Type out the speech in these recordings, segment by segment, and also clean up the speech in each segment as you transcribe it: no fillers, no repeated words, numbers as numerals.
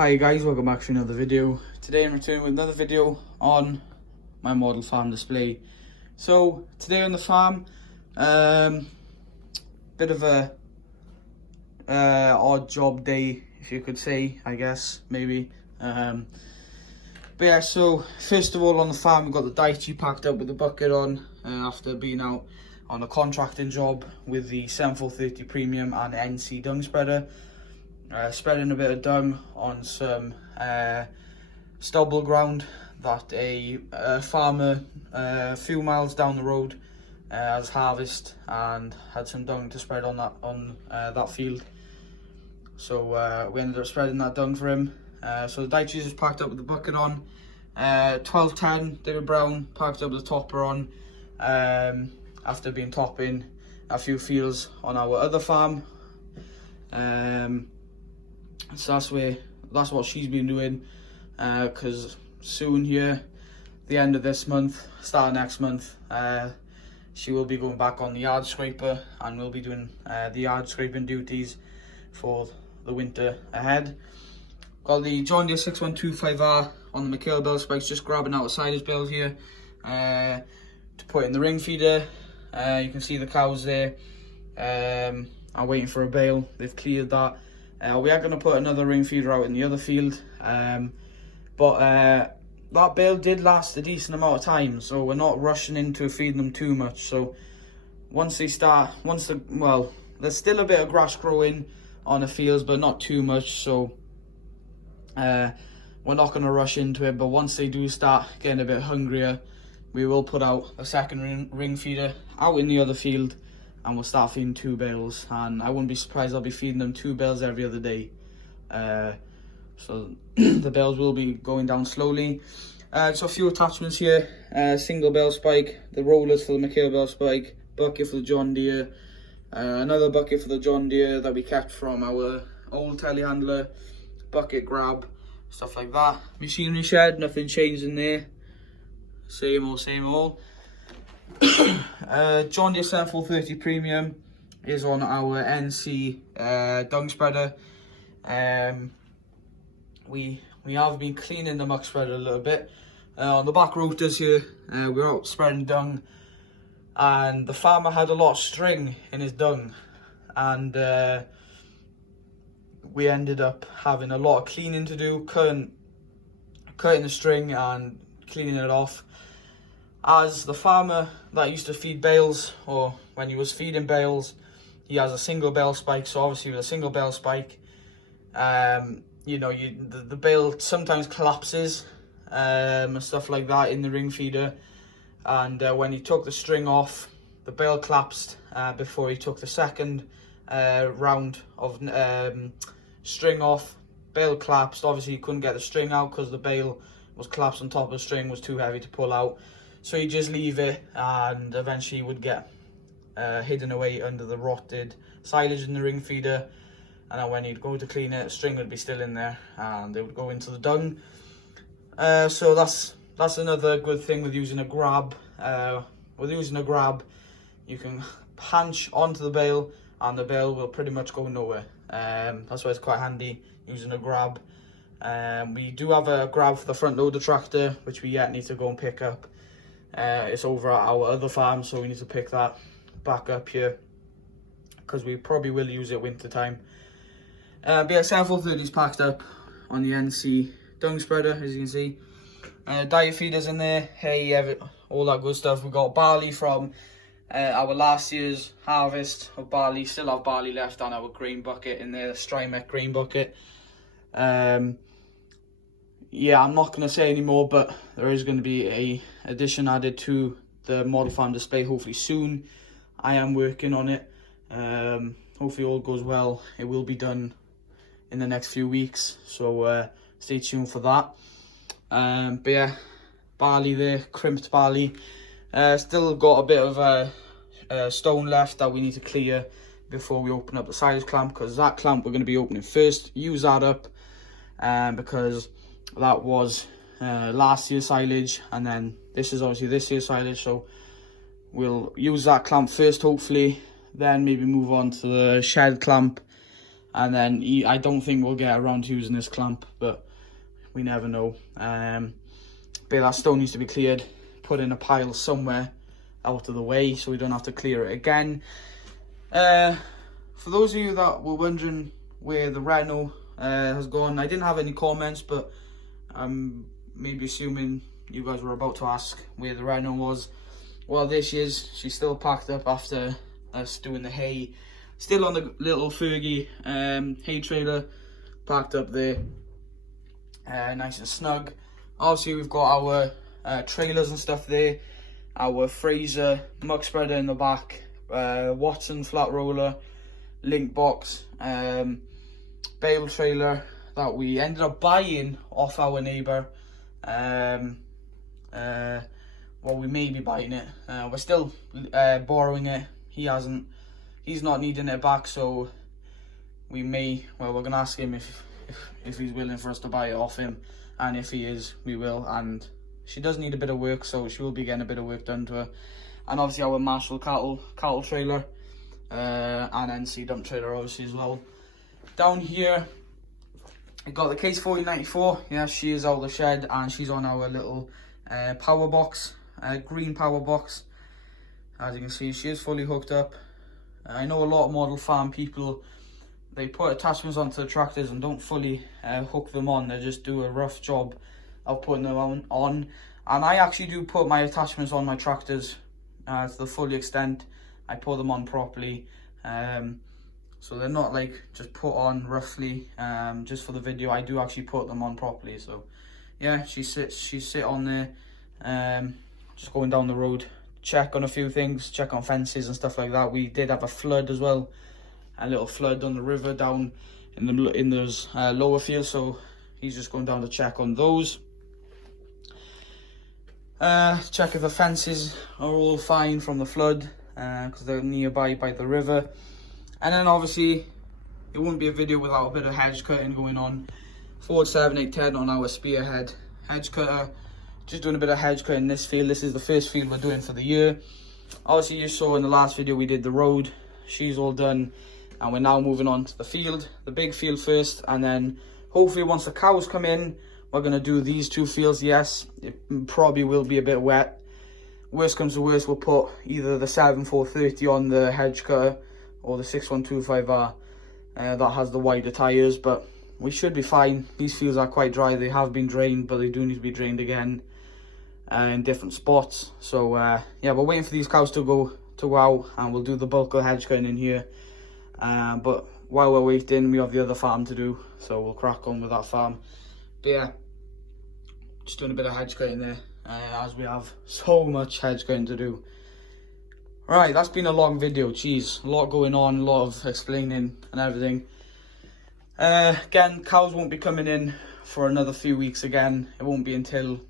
Hi guys, welcome back to another video. Today I'm returning with another video on my model farm display. So today on the farm, bit of a odd job day, if you could say, I guess, maybe. But yeah, so first of all on the farm we've got the Daichi packed up with the bucket on after being out on a contracting job with the 7430 Premium and NC dung spreader. Spreading a bit of dung on some stubble ground that a farmer a few miles down the road has harvested and had some dung to spread on that field. So we ended up spreading that dung for him. So the Daichi is packed up with the bucket on. 1210 David Brown packed up with the topper on after being topping a few fields on our other farm. So that's what she's been doing, because soon here, the end of this month, start of next month, she will be going back on the yard scraper and we'll be doing the yard scraping duties for the winter ahead. Got the John Deere 6125R on the McHale bell spikes, just grabbing out the silage bales here to put in the ring feeder. You can see the cows there are waiting for a bale. They've cleared that. We are going to put another ring feeder out in the other field, but that bale did last a decent amount of time, so we're not rushing into feeding them too much. So there's still a bit of grass growing on the fields, but not too much, so we're not going to rush into it. But once they do start getting a bit hungrier, we will put out a second ring feeder out in the other field, and we'll start feeding 2 bales, and I wouldn't be surprised I'll be feeding them 2 bales every other day. So the bales will be going down slowly. So a few attachments here, single bale spike, the rollers for the McHale bell spike, bucket for the John Deere, another bucket for the John Deere that we kept from our old telehandler, bucket grab, stuff like that. Machinery shed, nothing changed in there, same old. John Deere 7430 Premium is on our NC dung spreader. We have been cleaning the muck spreader a little bit. On the back rotors here, we're out spreading dung, and the farmer had a lot of string in his dung, and we ended up having a lot of cleaning to do, cutting the string and cleaning it off. As the farmer that used to feed bales, or when he was feeding bales, he has a single bale spike. So obviously with a single bale spike, the bale sometimes collapses and stuff like that in the ring feeder. And when he took the string off, the bale collapsed before he took the second round of string off. Bale collapsed. Obviously he couldn't get the string out because the bale was collapsed on top of the string, was too heavy to pull out. So you just leave it, and eventually would get hidden away under the rotted silage in the ring feeder. And then when you'd go to clean it, the string would be still in there, and it would go into the dung. So that's another good thing with using a grab. With using a grab, you can punch onto the bale, and the bale will pretty much go nowhere. That's why it's quite handy using a grab. We do have a grab for the front loader tractor, which we yet need to go and pick up. It's over at our other farm, so we need to pick that back up here because we probably will use it winter time. But yeah, 7430 is packed up on the NC dung spreader, as you can see. Diet feeders in there, hay, all that good stuff. We got barley from our last year's harvest of barley. Still have barley left on our grain bucket in there, the Strymet grain bucket. Yeah, I'm not going to say any more, but there is going to be a addition added to the model farm display hopefully soon. I am working on it. Hopefully all goes well. It will be done in the next few weeks, so stay tuned for that. But yeah, barley there, crimped barley. Still got a bit of a stone left that we need to clear before we open up the silage clamp, because that clamp we're going to be opening first. Use that up because that was last year's silage, and then this is obviously this year's silage, so we'll use that clamp first hopefully, then maybe move on to the shed clamp, and then I don't think we'll get around to using this clamp, but we never know. But that stone needs to be cleared, put in a pile somewhere out of the way so we don't have to clear it again. For those of you that were wondering where the Renault has gone, I didn't have any comments, but I'm maybe assuming you guys were about to ask where the Renault was. Well, there she is. She's still packed up after us doing the hay. Still on the little Fergie hay trailer, parked up there, nice and snug. Obviously we've got our trailers and stuff there, our Fraser muck spreader in the back, Watson flat roller, link box, bale trailer that we ended up buying off our neighbour. Well, we may be buying it. We're still borrowing it. He's not needing it back, so we may, well, we're gonna ask him if he's willing for us to buy it off him, and if he is, we will. And she does need a bit of work, so she will be getting a bit of work done to her. And obviously our Marshall cattle trailer, and NC dump trailer obviously as well. Down here I got the Case 4094. Yeah, she is out of the shed and she's on our little power box, green power box. As you can see, she is fully hooked up. I know a lot of model farm people, they put attachments onto the tractors and don't fully hook them on. They just do a rough job of putting them on. And I actually do put my attachments on my tractors to the full extent. I put them on properly, so they're not like just put on roughly just for the video. I do actually put them on properly. So yeah, she sit on there, just going down the road, check on a few things, check on fences and stuff like that. We did have a flood as well, a little flood on the river down in those lower fields, so he's just going down to check on those. Check if the fences are all fine from the flood, because they're nearby by the river. And then obviously it wouldn't be a video without a bit of hedge cutting going on. Ford 7810 on our Spearhead hedge cutter. Just doing a bit of hedge cutting in this field. This is the first field we're doing for the year. Obviously you saw in the last video we did the road. She's all done, and we're now moving on to the field, the big field first, and then hopefully once the cows come in, we're going to do these two fields. Yes, it probably will be a bit wet. Worst comes to worst, we'll put either the 7430 on the hedge cutter or the 6125R that has the wider tyres, but we should be fine. These fields are quite dry. They have been drained, but they do need to be drained again in different spots. So yeah, we're waiting for these cows to go out, and we'll do the bulk of hedge cutting in here. But while we're waiting, we have the other farm to do, so we'll crack on with that farm. But yeah, just doing a bit of hedge cutting there, as we have so much hedge cutting to do. Right, that's been a long video. Jeez, a lot going on, a lot of explaining and everything. Again, cows won't be coming in for another few weeks again. It won't be until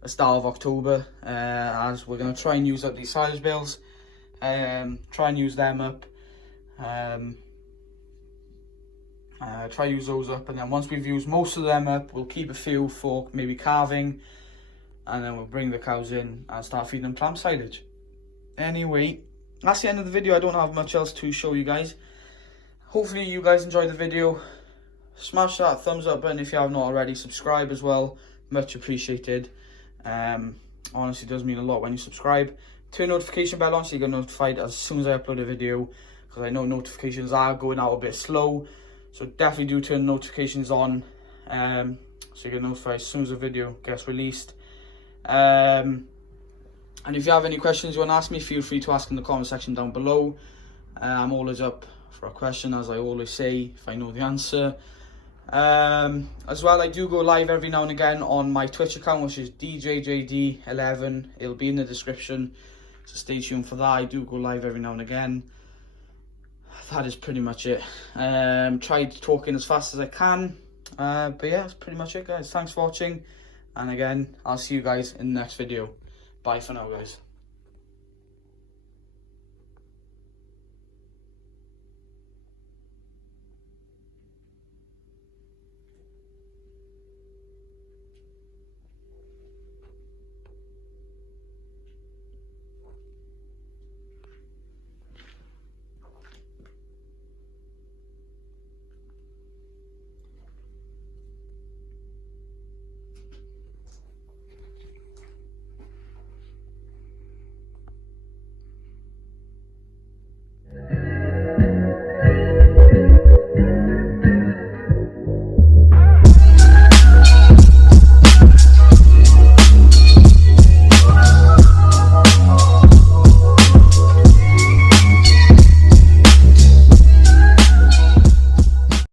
the start of October, as we're going to try and use up these silage bales, try and use them up, try use those up, and then once we've used most of them up, we'll keep a few for maybe calving, and then we'll bring the cows in and start feeding them clam silage. Anyway, that's the end of the video. I don't have much else to show you guys. Hopefully you guys enjoyed the video. Smash that thumbs up button if you have not already. Subscribe as well, much appreciated. Honestly, it does mean a lot when you subscribe. Turn notification bell on so you get notified as soon as I upload a video, because I know notifications are going out a bit slow, so definitely do turn notifications on, so you get notified as soon as a video gets released. And if you have any questions you want to ask me, feel free to ask in the comment section down below. I'm always up for a question, as I always say, if I know the answer. As well, I do go live every now and again on my Twitch account, which is DJJD11. It'll be in the description, so stay tuned for that. I do go live every now and again. That is pretty much it. Tried talking as fast as I can, but yeah, that's pretty much it, guys. Thanks for watching, and again, I'll see you guys in the next video. Bye for now, guys.